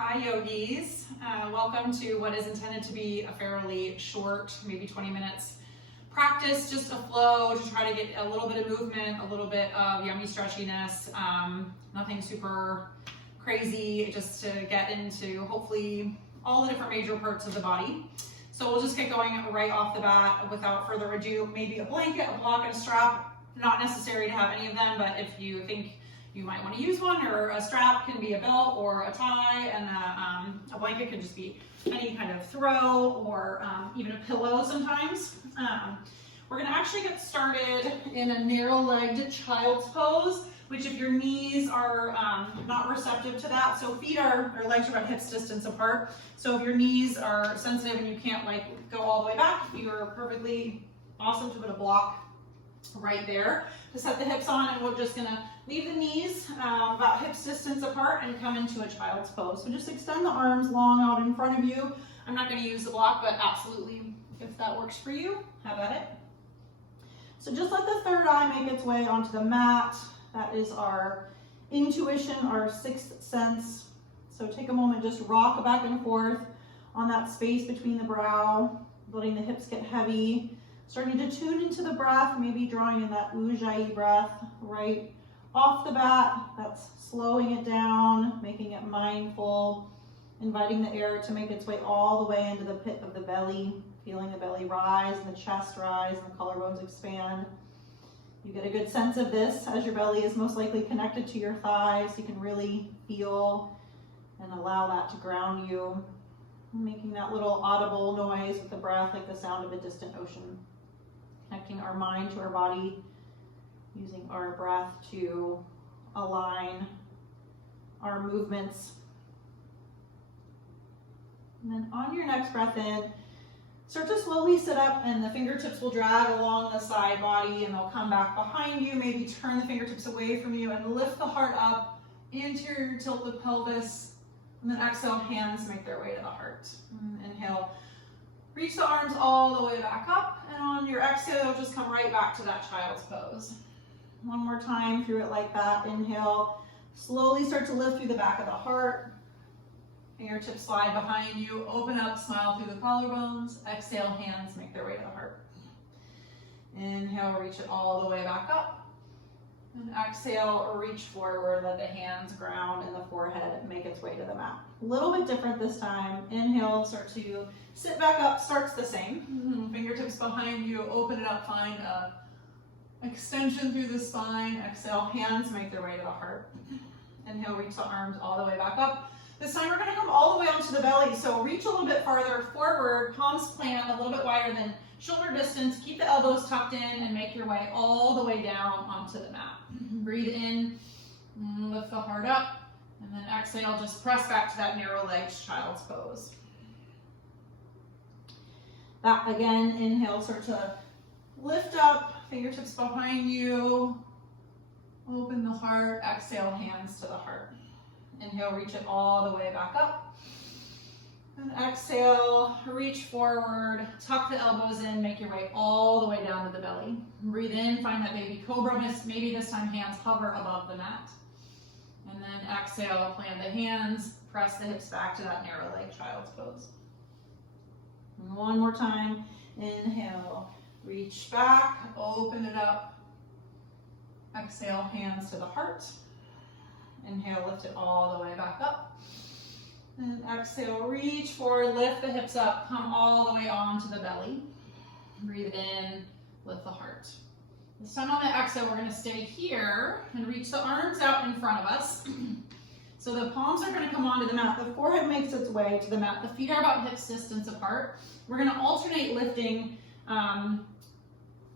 Hi yogis, welcome to what is intended to be a fairly short, maybe 20 minutes practice, just a flow to try to get a little bit of movement, a little bit of yummy stretchiness, nothing super crazy, just to get into hopefully all the different major parts of the body. So we'll just get going right off the bat without further ado. Maybe a blanket, a block, and a strap. Not necessary to have any of them, but if you think you might want to use one, or a strap can be a belt or a tie, and a blanket can just be any kind of throw, or even a pillow sometimes. We're going to actually get started in a narrow-legged child's pose, which if your knees are not receptive to that, so feet are, or legs are about hips distance apart. So if your knees are sensitive and you can't like go all the way back, you're perfectly awesome to put a block right there to set the hips on, and we're just gonna leave the knees about hips distance apart and come into a child's pose. So just extend the arms long out in front of you. I'm not gonna use the block, but absolutely, if that works for you, have at it. So just let the third eye make its way onto the mat. That is our intuition, our sixth sense. So take a moment, just rock back and forth on that space between the brow, letting the hips get heavy. Starting to tune into the breath, maybe drawing in that Ujjayi breath right off the bat. That's slowing it down, making it mindful, inviting the air to make its way all the way into the pit of the belly, feeling the belly rise and the chest rise and the collarbones expand. You get a good sense of this as your belly is most likely connected to your thighs. You can really feel and allow that to ground you, making that little audible noise with the breath, like the sound of a distant ocean. Connecting our mind to our body, using our breath to align our movements. And then on your next breath in, start to slowly sit up, and the fingertips will drag along the side body and they'll come back behind you. Maybe turn the fingertips away from you and lift the heart up, anterior tilt the pelvis, and then exhale, hands make their way to the heart. Inhale. Reach the arms all the way back up, and on your exhale, just come right back to that child's pose. One more time through it like that. Inhale, slowly start to lift through the back of the heart. Fingertips slide behind you, open up, smile through the collarbones. Exhale, hands make their way to the heart. Inhale, reach it all the way back up. And exhale, reach forward, let the hands ground in the forehead, make its way to the mat. A little bit different this time. Inhale, start to sit back up, starts the same. Fingertips behind you, open it up, find a extension through the spine. Exhale, hands make their way to the heart. Inhale, reach the arms all the way back up. This time we're gonna come all the way onto the belly, so reach a little bit farther forward, palms plant a little bit wider than shoulder distance. Keep the elbows tucked in and make your way all the way down onto the mat. Breathe in, lift the heart up, and then exhale, just press back to that narrow-legged child's pose. That again, inhale, start to lift up, fingertips behind you, open the heart, exhale, hands to the heart. Inhale, reach it all the way back up. And exhale, reach forward, tuck the elbows in, make your way all the way down to the belly. Breathe in, find that baby cobra, maybe this time hands hover above the mat. And then exhale, plant the hands, press the hips back to that narrow leg child's pose. And one more time, inhale, reach back, open it up. Exhale, hands to the heart. Inhale, lift it all the way back up. And exhale, reach forward, lift the hips up, come all the way onto the belly. Breathe in, lift the heart. This time on the exhale, we're gonna stay here and reach the arms out in front of us. So the palms are gonna come onto the mat, the forehead makes its way to the mat, the feet are about hips distance apart. We're gonna alternate lifting,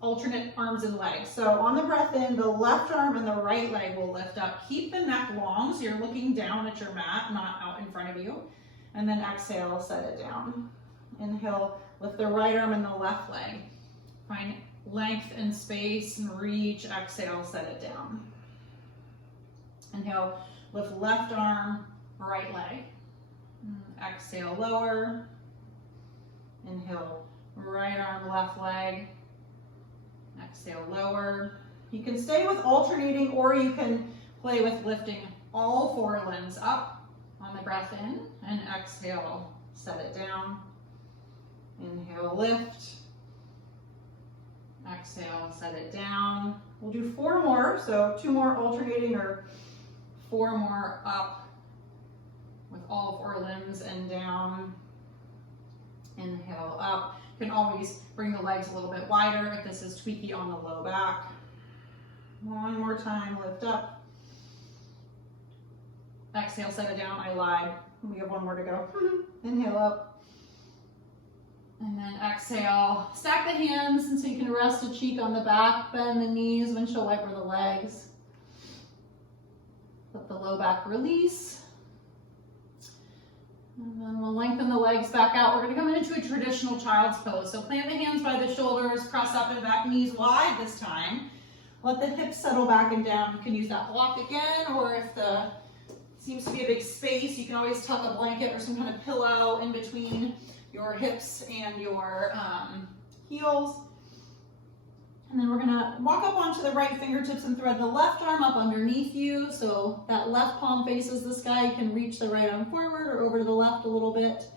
alternate arms and legs. So on the breath in, the left arm and the right leg will lift up. Keep the neck long, so you're looking down at your mat, not out in front of you. And then exhale, set it down. Inhale, lift the right arm and the left leg. Find length and space and reach. Exhale, set it down. Inhale, lift left arm, right leg. Exhale, lower. Inhale, right arm, left leg. Exhale, lower. You can stay with alternating, or you can play with lifting all four limbs up on the breath. breath in, and exhale, set it down. Inhale, lift. Exhale, set it down. We'll do 4 more, so 2 more alternating or 4 more up with all 4 limbs and down. Inhale, up. You can always bring the legs a little bit wider if this is tweaky on the low back. 1 more time, lift up. Exhale, set it down. I lied. We have 1 more to go. Inhale up. And then exhale, stack the hands, and so you can rest a cheek on the back, bend the knees, windshield wiper the legs. Let the low back release. And then we'll lengthen the legs back out. We're gonna come into a traditional child's pose. So plant the hands by the shoulders, cross up and back, knees wide this time. Let the hips settle back and down. You can use that block again, or if the seems to be a big space, you can always tuck a blanket or some kind of pillow in between your hips and your heels. And then we're gonna walk up onto the right fingertips and thread the left arm up underneath you. So that left palm faces the sky. You can reach the right arm forward or over to the left a little bit.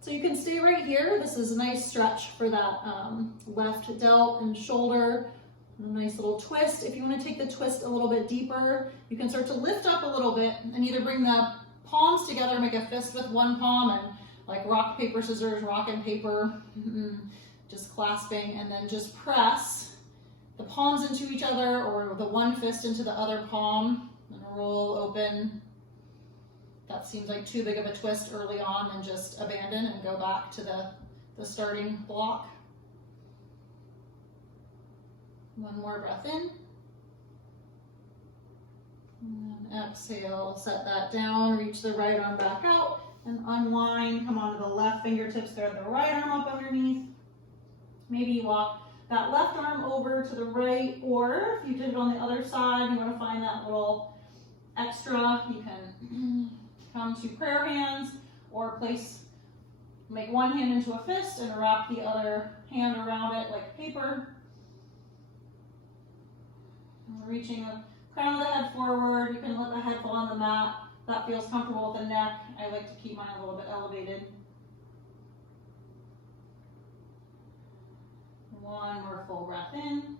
So you can stay right here. This is a nice stretch for that left delt and shoulder. A nice little twist. If you want to take the twist a little bit deeper, you can start to lift up a little bit and either bring the palms together, make a fist with one palm, and like rock, paper, scissors, rock and paper, just clasping, and then just press the palms into each other or the one fist into the other palm and roll open. That seems like too big of a twist early on, and just abandon and go back to the starting block. 1 more breath in. And then exhale, set that down, reach the right arm back out and unwind. Come onto the left fingertips, thread the right arm up underneath. Maybe you walk that left arm over to the right, or if you did it on the other side, you want to find that little extra, you can come to prayer hands or make one hand into a fist and wrap the other hand around it like paper. Reaching the crown of the head forward. You can let the head fall on the mat. That feels comfortable with the neck. I like to keep mine a little bit elevated. 1 more full breath in. And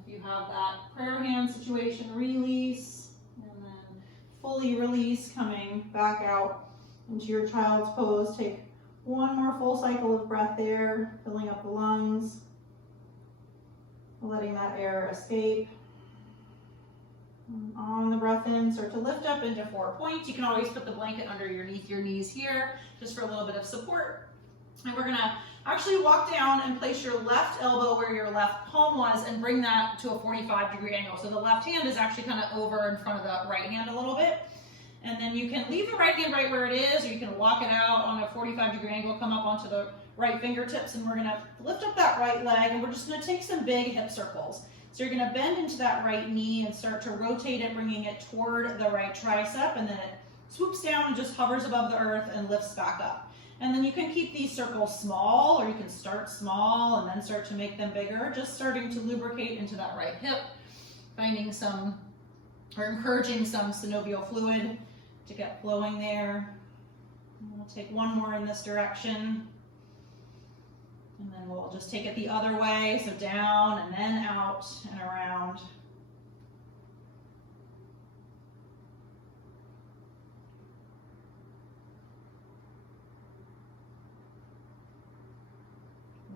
if you have that prayer hand situation, release. And then fully release, coming back out into your child's pose. Take 1 more full cycle of breath there, filling up the lungs. Letting that air escape. On the breath in, start to lift up into 4 points. You can always put the blanket underneath your knees here, just for a little bit of support. And we're gonna actually walk down and place your left elbow where your left palm was and bring that to a 45-degree angle. So the left hand is actually kind of over in front of the right hand a little bit. And then you can leave the right hand right where it is, or you can walk it out on a 45-degree angle, come up onto the right fingertips, and we're gonna lift up that right leg, and we're just gonna take some big hip circles. So you're gonna bend into that right knee and start to rotate it, bringing it toward the right tricep, and then it swoops down and just hovers above the earth and lifts back up. And then you can keep these circles small, or you can start small and then start to make them bigger, just starting to lubricate into that right hip, finding some, or encouraging some synovial fluid to get flowing there. And we'll take 1 more in this direction. And then we'll just take it the other way, so down and then out and around.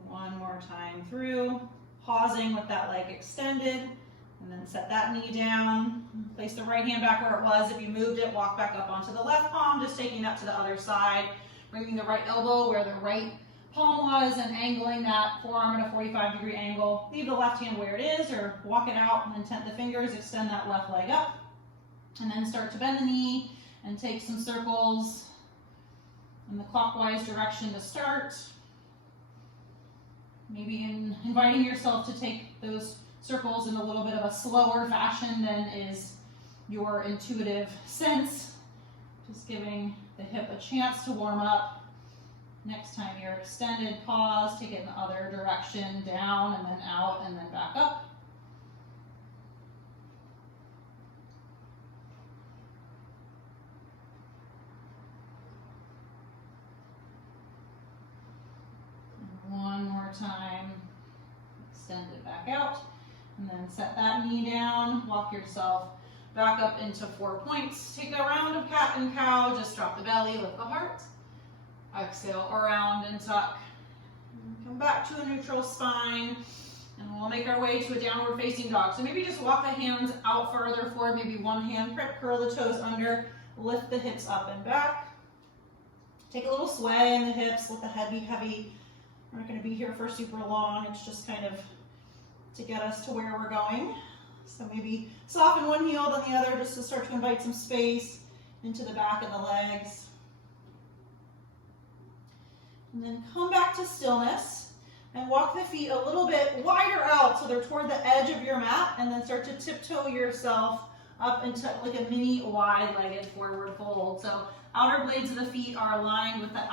One more time through, pausing with that leg extended, and then set that knee down. Place the right hand back where it was. If you moved it, walk back up onto the left palm, just taking that to the other side, bringing the right elbow where the right palm was and angling that forearm at a 45-degree angle. Leave the left hand where it is, or walk it out and then tent the fingers, extend that left leg up, and then start to bend the knee and take some circles in the clockwise direction to start. Maybe inviting yourself to take those circles in a little bit of a slower fashion than is your intuitive sense. Just giving the hip a chance to warm up. Next time you're extended, pause, take it in the other direction, down and then out and then back up. time. Extend it back out, and then set that knee down. Walk yourself back up into 4 points. Take a round of cat and cow. Just drop the belly, lift the heart. Exhale, around and tuck. Come back to a neutral spine, and we'll make our way to a downward facing dog. So maybe just walk the hands out further forward, maybe one hand, curl the toes under, lift the hips up and back. Take a little sway in the hips, let the head be heavy. We're not going to be here for super long. It's just kind of to get us to where we're going. So maybe soften one heel, then the other, just to start to invite some space into the back of the legs. And then come back to stillness and walk the feet a little bit wider out so they're toward the edge of your mat, and then start to tiptoe yourself up into like a mini wide-legged forward fold. So outer blades of the feet are aligned with the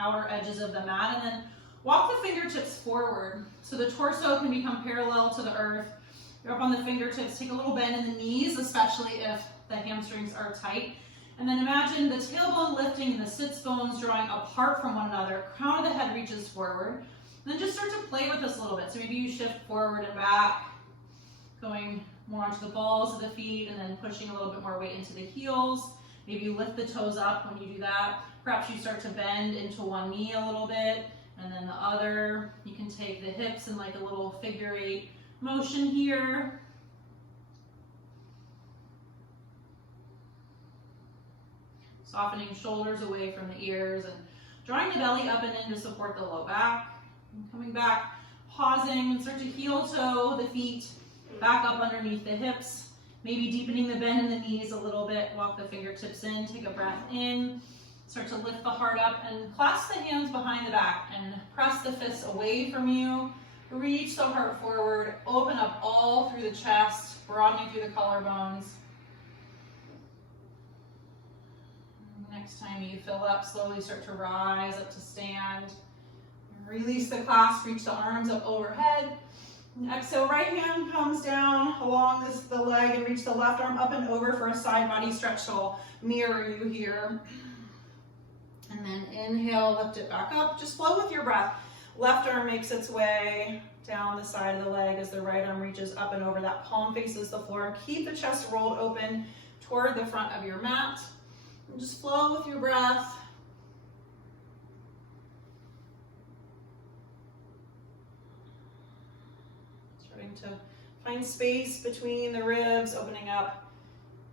outer edges of the mat, and then walk the fingertips forward so the torso can become parallel to the earth. You're up on the fingertips, take a little bend in the knees, especially if the hamstrings are tight. And then imagine the tailbone lifting and the sits bones drawing apart from one another. Crown of the head reaches forward. And then just start to play with this a little bit. So maybe you shift forward and back, going more onto the balls of the feet, and then pushing a little bit more weight into the heels. Maybe you lift the toes up when you do that. Perhaps you start to bend into one knee a little bit, and then the other. You can take the hips in like a little figure 8 motion here. Softening shoulders away from the ears and drawing the belly up and in to support the low back. And coming back, pausing, and start to heel toe the feet back up underneath the hips. Maybe deepening the bend in the knees a little bit. Walk the fingertips in, take a breath in. Start to lift the heart up and clasp the hands behind the back and press the fists away from you. Reach the heart forward, open up all through the chest, broadening through the collarbones. Next time you fill up, slowly start to rise up to stand. Release the clasp, reach the arms up overhead. And exhale, right hand comes down along the leg and reach the left arm up and over for a side body stretch. So I'll mirror you here. And then inhale, lift it back up. Just flow with your breath. Left arm makes its way down the side of the leg as the right arm reaches up and over. That palm faces the floor. Keep the chest rolled open toward the front of your mat. And just flow with your breath. Starting to find space between the ribs, opening up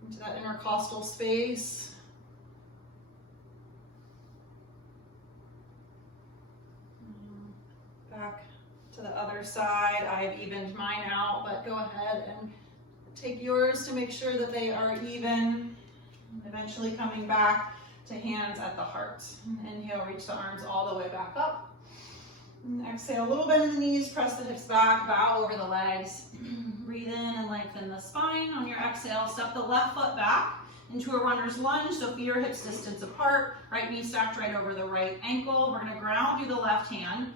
into that intercostal space. Back to the other side. I've evened mine out, but go ahead and take yours to make sure that they are even. Eventually coming back to hands at the heart. Inhale, reach the arms all the way back up. And exhale, a little bend in the knees, press the hips back, bow over the legs. Breathe in and lengthen the spine. On your exhale, step the left foot back into a runner's lunge, so feet or hips distance apart. Right knee stacked right over the right ankle. We're going to ground through the left hand.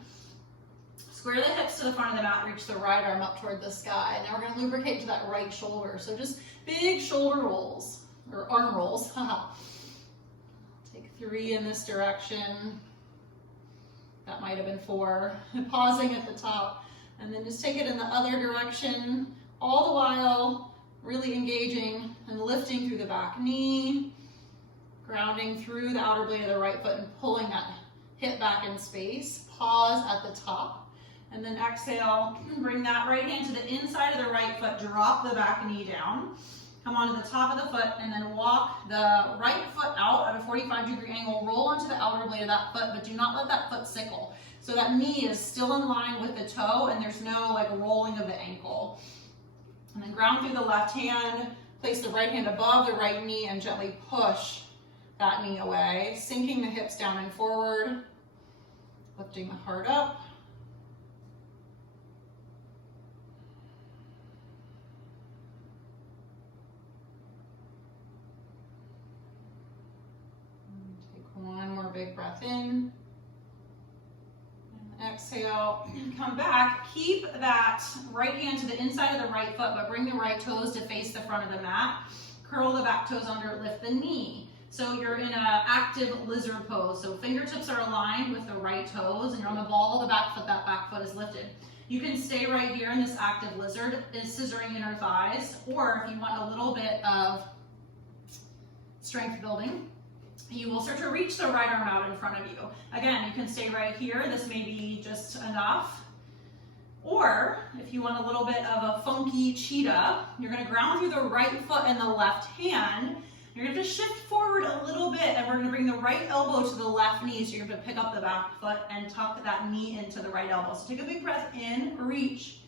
Square the hips to the front of the mat, reach the right arm up toward the sky. Now we're going to lubricate to that right shoulder. So just big shoulder rolls. Or arm rolls. Take 3 in this direction. That might have been 4. Pausing at the top. And then just take it in the other direction, all the while really engaging and lifting through the back knee, grounding through the outer blade of the right foot and pulling that hip back in space. Pause at the top. And then exhale, bring that right hand to the inside of the right foot, drop the back knee down. Come onto the top of the foot and then walk the right foot out at a 45-degree angle. Roll onto the outer blade of that foot, but do not let that foot sickle. So that knee is still in line with the toe and there's no like rolling of the ankle. And then ground through the left hand, place the right hand above the right knee and gently push that knee away, sinking the hips down and forward, lifting the heart up. One more big breath in. And exhale, come back. Keep that right hand to the inside of the right foot, but bring the right toes to face the front of the mat. Curl the back toes under, lift the knee. So you're in an active lizard pose. So fingertips are aligned with the right toes and you're on the ball of the back foot. That back foot is lifted. You can stay right here in this active lizard, scissoring inner thighs, or if you want a little bit of strength building, you will start to reach the right arm out in front of you. Again, you can stay right here. This may be just enough. Or if you want a little bit of a funky cheetah, you're going to ground through the right foot and the left hand. You're going to shift forward a little bit and we're going to bring the right elbow to the left knee. So you're going to pick up the back foot and tuck that knee into the right elbow. So take a big breath in, reach,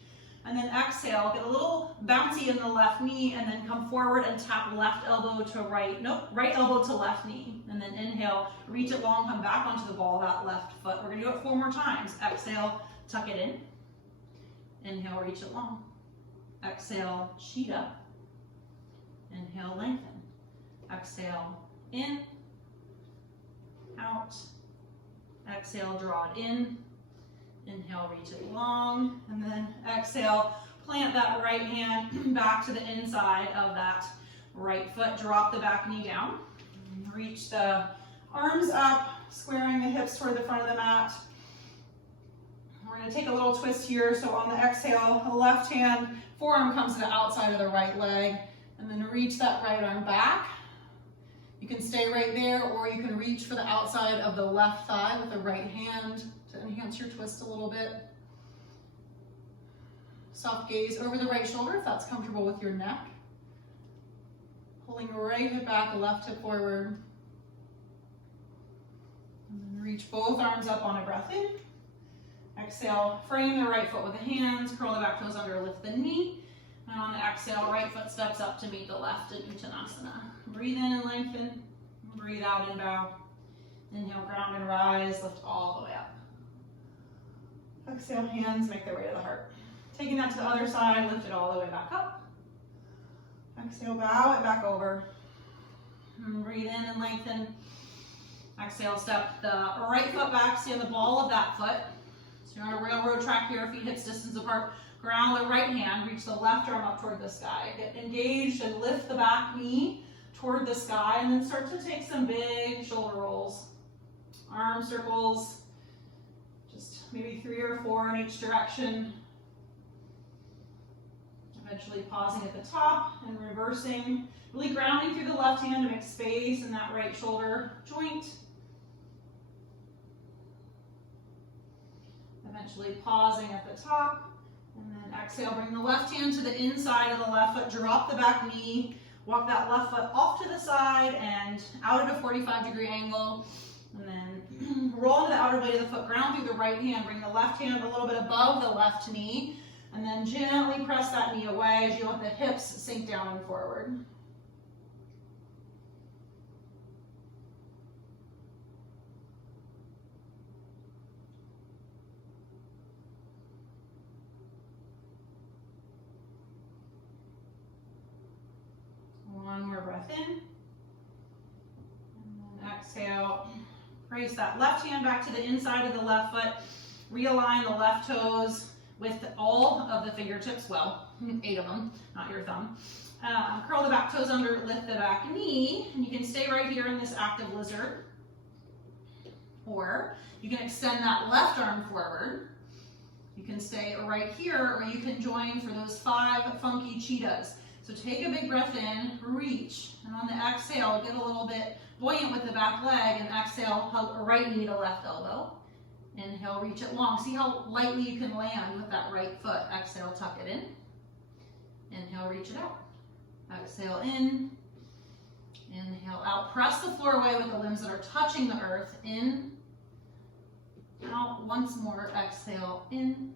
and then exhale. Get a little bouncy in the left knee and then come forward and tap left elbow to right, right elbow to left knee. And then inhale, reach it long, come back onto the ball of that left foot. We're going to do it 4 more times. Exhale, tuck it in. Inhale, reach it long. Exhale, cheetah. Inhale, lengthen. Exhale, in, out. Exhale, draw it in. Inhale, reach it long. And then exhale, plant that right hand back to the inside of that right foot. Drop the back knee down. Reach the arms up, squaring the hips toward the front of the mat. We're going to take a little twist here. So on the exhale, the left hand, forearm comes to the outside of the right leg. And then reach that right arm back. You can stay right there, or you can reach for the outside of the left thigh with the right hand to enhance your twist a little bit. Soft gaze over the right shoulder if that's comfortable with your neck. Pulling right hip back, left hip forward. And then reach both arms up on a breath in. Exhale, frame the right foot with the hands, curl the back toes under, lift the knee. And on the exhale, right foot steps up to meet the left in Uttanasana. Breathe in and lengthen. Breathe out and bow. Inhale, ground and rise. Lift all the way up. Exhale, hands make their way to the heart. Taking that to the other side, lift it all the way back up. Exhale, bow it back over. And breathe in and lengthen. Exhale, step the right foot back. Stay on the ball of that foot. So you're on a railroad track here, feet hips distance apart. Ground the right hand, reach the left arm up toward the sky. Get engaged and lift the back knee toward the sky, and then start to take some big shoulder rolls. Arm circles, just maybe 3 or 4 in each direction. Eventually pausing at the top and reversing. Really grounding through the left hand to make space in that right shoulder joint. Eventually pausing at the top. And then exhale, bring the left hand to the inside of the left foot, drop the back knee, walk that left foot off to the side and out at a 45-degree angle. And then roll to the outer blade of the foot, ground through the right hand, bring the left hand a little bit above the left knee, and then gently press that knee away as you let the hips sink down and forward. One more breath in. And then exhale. Brace that left hand back to the inside of the left foot. Realign the left toes with all of the fingertips, well, 8 of them, not your thumb. Curl the back toes under, lift the back knee, and you can stay right here in this active lizard. Or you can extend that left arm forward. You can stay right here, or you can join for those 5 funky cheetahs. So take a big breath in, reach, and on the exhale, get a little bit buoyant with the back leg, and exhale, hug a right knee to left elbow. Inhale, reach it long. See how lightly you can land with that right foot. Exhale, tuck it in. Inhale, reach it out. Exhale in. Inhale out. Press the floor away with the limbs that are touching the earth. In. Out. Once more. Exhale in.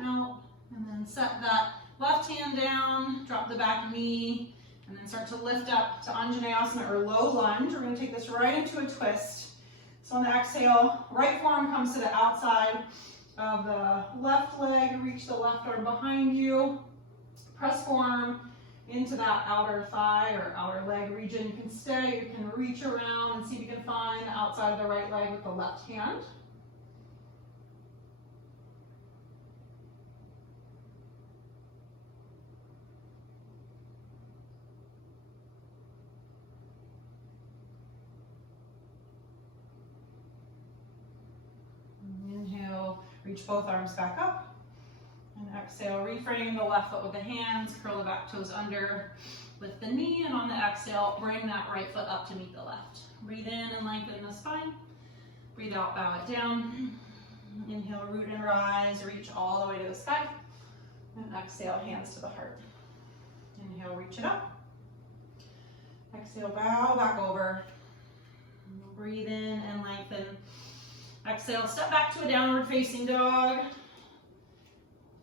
Out. And then set that left hand down. Drop the back knee. And then start to lift up to Anjaneyasana or low lunge. We're going to take this right into a twist. So on the exhale, right forearm comes to the outside of the left leg. Reach the left arm behind you. Press forearm into that outer thigh or outer leg region. You can stay, you can reach around and see if you can find the outside of the right leg with the left hand. reach both arms back up. And exhale, reframe the left foot with the hands, curl the back toes under with the knee, and on the exhale, bring that right foot up to meet the left. Breathe in and lengthen the spine. Breathe out, bow it down. Inhale, root and rise, reach all the way to the sky. And exhale, hands to the heart. Inhale, reach it up. Exhale, bow back over. Breathe in and lengthen. Exhale, step back to a downward facing dog.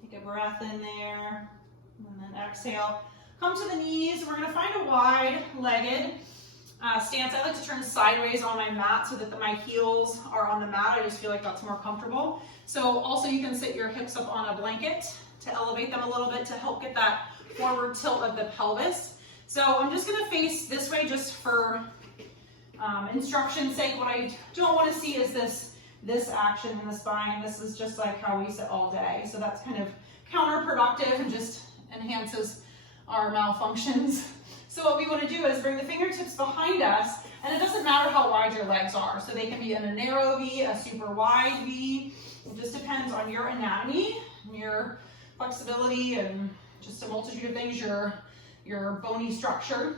Take a breath in there. And then exhale, come to the knees. We're gonna find a wide-legged stance. I like to turn sideways on my mat so that my heels are on the mat. I just feel like that's more comfortable. So also you can sit your hips up on a blanket to elevate them a little bit to help get that forward tilt of the pelvis. So I'm just gonna face this way just for instruction's sake. What I don't wanna see is this action in the spine. This is just like how we sit all day. So that's kind of counterproductive and just enhances our malfunctions. So what we want to do is bring the fingertips behind us, and it doesn't matter how wide your legs are. So they can be in a narrow V, a super wide V. It just depends on your anatomy, your flexibility, and just a multitude of things, your bony structure.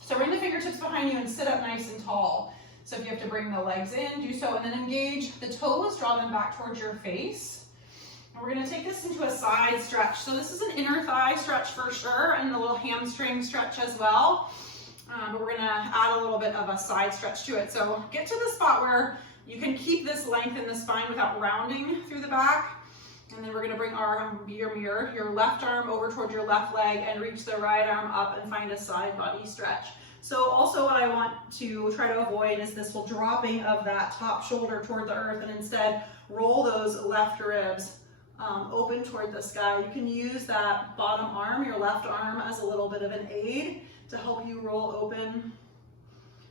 So bring the fingertips behind you and sit up nice and tall. So if you have to bring the legs in, do so, and then engage the toes, draw them back towards your face. And we're gonna take this into a side stretch. So this is an inner thigh stretch for sure, and a little hamstring stretch as well. But we're gonna add a little bit of a side stretch to it. So get to the spot where you can keep this length in the spine without rounding through the back. And then we're gonna bring your left arm over toward your left leg and reach the right arm up and find a side body stretch. So also what I want to try to avoid is this whole dropping of that top shoulder toward the earth, and instead roll those left ribs open toward the sky. You can use that bottom arm, your left arm, as a little bit of an aid to help you roll open.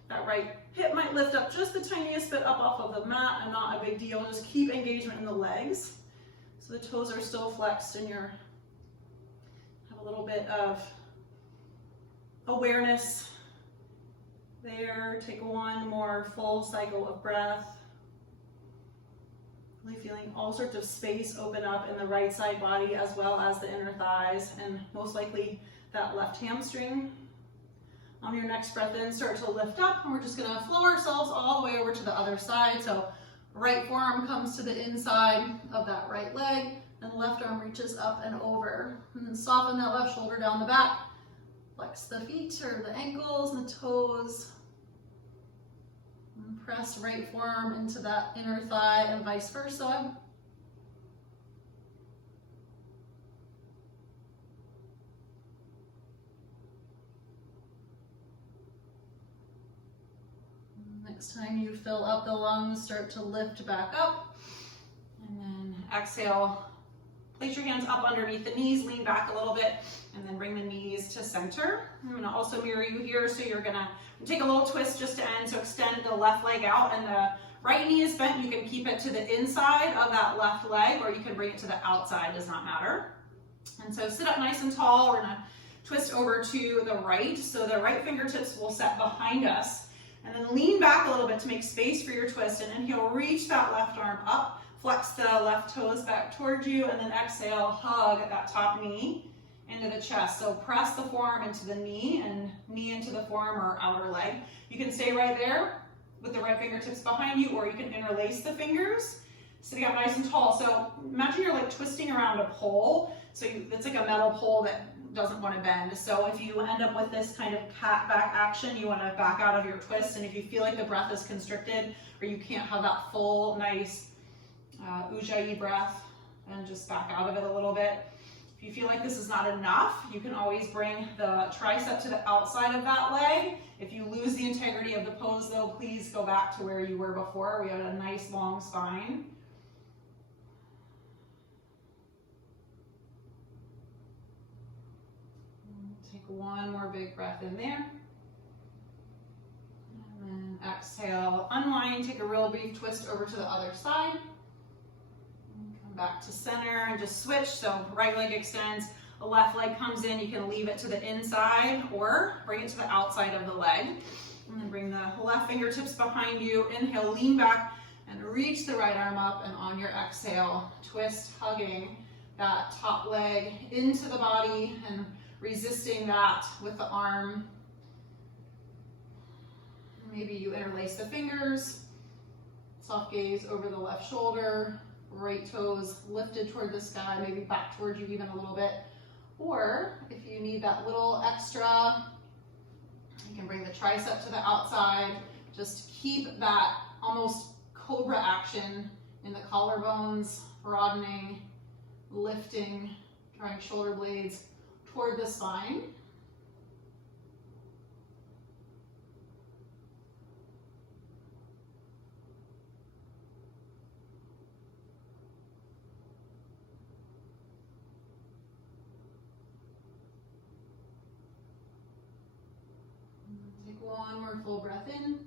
That right hip might lift up just the tiniest bit up off of the mat, and not a big deal. Just keep engagement in the legs. So the toes are still flexed and have a little bit of awareness there. Take one more full cycle of breath. Really feeling all sorts of space open up in the right side body as well as the inner thighs, and most likely that left hamstring. On your next breath in, start to lift up, and we're just gonna flow ourselves all the way over to the other side. So right forearm comes to the inside of that right leg, and left arm reaches up and over. And then soften that left shoulder down the back. Flex the feet or the ankles and the toes. And press right forearm into that inner thigh and vice versa. Next time you fill up the lungs, start to lift back up. And then exhale, place your hands up underneath the knees, lean back a little bit, and then bring the knees to center. I'm gonna also mirror you here, so you're gonna take a little twist just to end, so extend the left leg out, and the right knee is bent. You can keep it to the inside of that left leg, or you can bring it to the outside, does not matter. And so sit up nice and tall. We're gonna twist over to the right, so the right fingertips will set behind us. And then lean back a little bit to make space for your twist, and inhale, reach that left arm up, flex the left toes back towards you, and then exhale, hug that top knee into the chest. So press the forearm into the knee and knee into the forearm or outer leg. You can stay right there with the right fingertips behind you, or you can interlace the fingers, sitting up nice and tall. So imagine you're like twisting around a pole. So it's like a metal pole that doesn't want to bend. So if you end up with this kind of cat back action, you want to back out of your twist. And if you feel like the breath is constricted, or you can't have that full, nice Ujjayi breath, and just back out of it a little bit. If you feel like this is not enough, you can always bring the tricep to the outside of that leg. If you lose the integrity of the pose though, please go back to where you were before. We had a nice long spine. Take one more big breath in there. And then exhale, unwind, take a real brief twist over to the other side. Come back to center and just switch. So right leg extends, the left leg comes in. You can leave it to the inside or bring it to the outside of the leg. And then bring the left fingertips behind you. Inhale, lean back And reach the right arm up, and on your exhale, twist, hugging that top leg into the body and resisting that with the arm. Maybe you interlace the fingers, soft gaze over the left shoulder, right toes lifted toward the sky, maybe back towards you even a little bit. Or if you need that little extra, you can bring the tricep to the outside. Just keep that almost cobra action in the collarbones, broadening, lifting, drawing shoulder blades toward the spine. Take one more full breath in.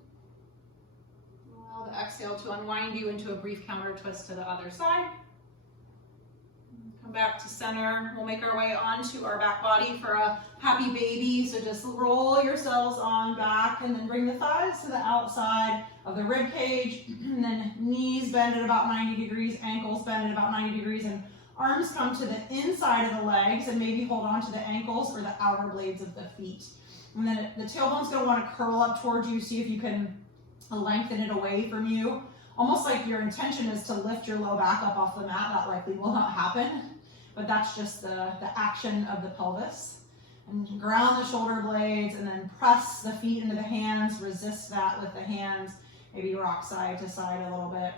Allow the exhale to unwind you into a brief counter twist to the other side. Come back to center. We'll make our way onto our back body for a happy baby. So just roll yourselves on back and then bring the thighs to the outside of the rib cage. And then knees bend at about 90 degrees, ankles bend at about 90 degrees, and arms come to the inside of the legs and maybe hold on to the ankles or the outer blades of the feet. And then the tailbone's gonna wanna curl up towards you. See if you can lengthen it away from you. Almost like your intention is to lift your low back up off the mat. That likely will not happen, but that's just the action of the pelvis. And ground the shoulder blades and then press the feet into the hands. Resist that with the hands. Maybe rock side to side a little bit.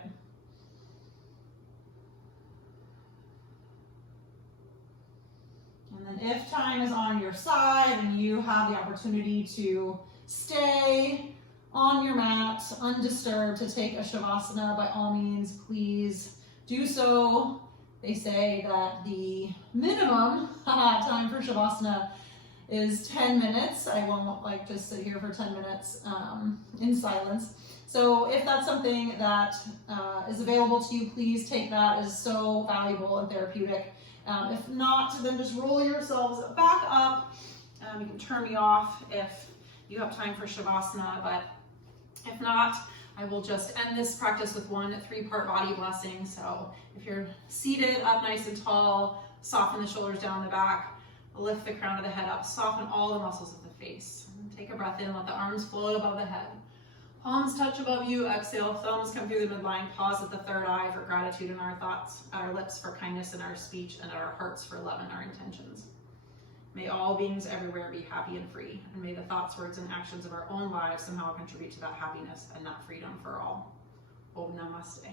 And then if time is on your side and you have the opportunity to stay on your mat undisturbed to take a Shavasana, by all means, please do so. They say that the minimum time for Shavasana is 10 minutes. I won't just sit here for 10 minutes in silence. So if that's something that is available to you, please take that as so valuable and therapeutic. If not, then just roll yourselves back up. You can turn me off if you have time for Shavasana, but if not, I will just end this practice with one 3-part body blessing. So if you're seated up nice and tall, soften the shoulders down the back, lift the crown of the head up, soften all the muscles of the face. Take a breath in, let the arms float above the head. Palms touch above you, exhale, thumbs come through the midline, pause at the third eye for gratitude in our thoughts, at our lips for kindness in our speech, and at our hearts for love in our intentions. May all beings everywhere be happy and free, and may the thoughts, words, and actions of our own lives somehow contribute to that happiness and that freedom for all. Om Namaste.